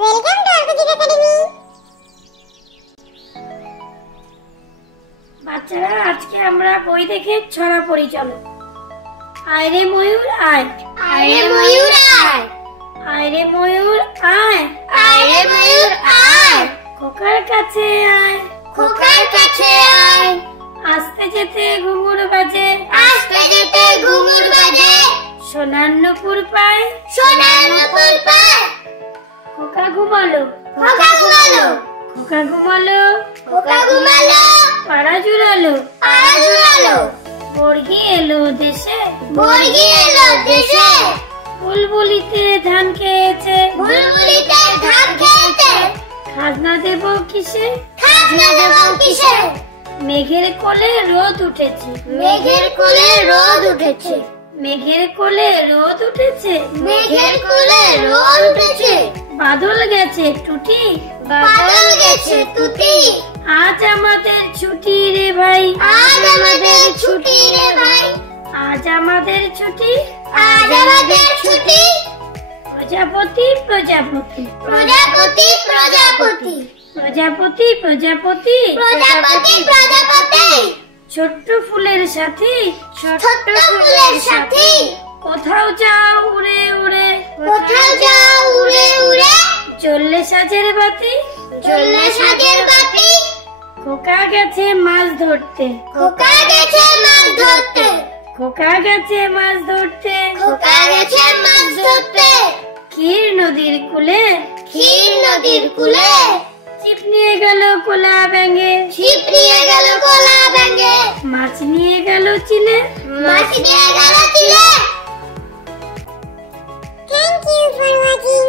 Welcome to অর্কজিৎ academy. বাচ্চারা, আজকে আমরা বই দেখে ছড়া পড়ি। চলো। আয় রে ময়ূর আয়, আয় রে ময়ূর আয়, আয় রে ময়ূর আয়, আয় রে ময়ূর আয়, খোকার কাছে আয়, খোকার কাছে আয়, আসতে যেতে ঘুঙুর বাজে, আসতে যেতে ঘুঙুর বাজে, সোনার নুপুর পায়, সোনার নুপুর পায়। খোকা ঘুমালো, খোকা ঘুমালো, খোকা ঘুমালো, খোকা ঘুমালো, পাড়া জুড়ালো, পাড়া জুড়ালো, বর্গি এলো দেশে, বর্গি এলো দেশে, বুলবুলিতে ধান খেয়েছে, বুলবুলিতে ধান খেয়েছে, খাজনা দেব কিসে, খাজনা দেব কিসে, মেঘের কোলে রোদ উঠেছে, মেঘের কোলে রোদ উঠেছে, মেঘের কোলে রোদ উঠেছে, মেঘের কোলে রোদ উঠেছে, বাদল গেছে টুটি, বাদল গেছে তুতি, আজ আমাদের ছুটি রে ভাই, আজ আমাদের ছুটি রে ভাই, আজ আমাদের ছুটি, আজ আমাদের ছুটি, প্রজাপতি প্রজাপতি, প্রজাপতি প্রজাপতি, প্রজাপতি প্রজাপতি, প্রজাপতি প্রজাপতি, ছোট্ট ফুলের সাথী, ছোট্ট ফুলের সাথী, কোথাও যাও উড়ে উড়ে, কোথাও যাও উড়ে উড়ে, জ্বললে সাজের বাতি, জ্বললে সাজের বাতি, খোকা গেছে মাছ ধরতে, খোকা গেছে মাছ ধরতে, খোকা গেছে মাছ ধরতে, খোকা গেছে মাছ ধরতে, ক্ষীর নদীর কূলে, ক্ষীর নদীর কূলে, ছিপ নিয়ে গেল কোলা ব্যাঙে, ছিপ নিয়ে গেল কলা ব্যাঙে, মাছ নিয়ে গেল চিলে, মাছ নিয়ে গেল চিলে। Thank you for watching.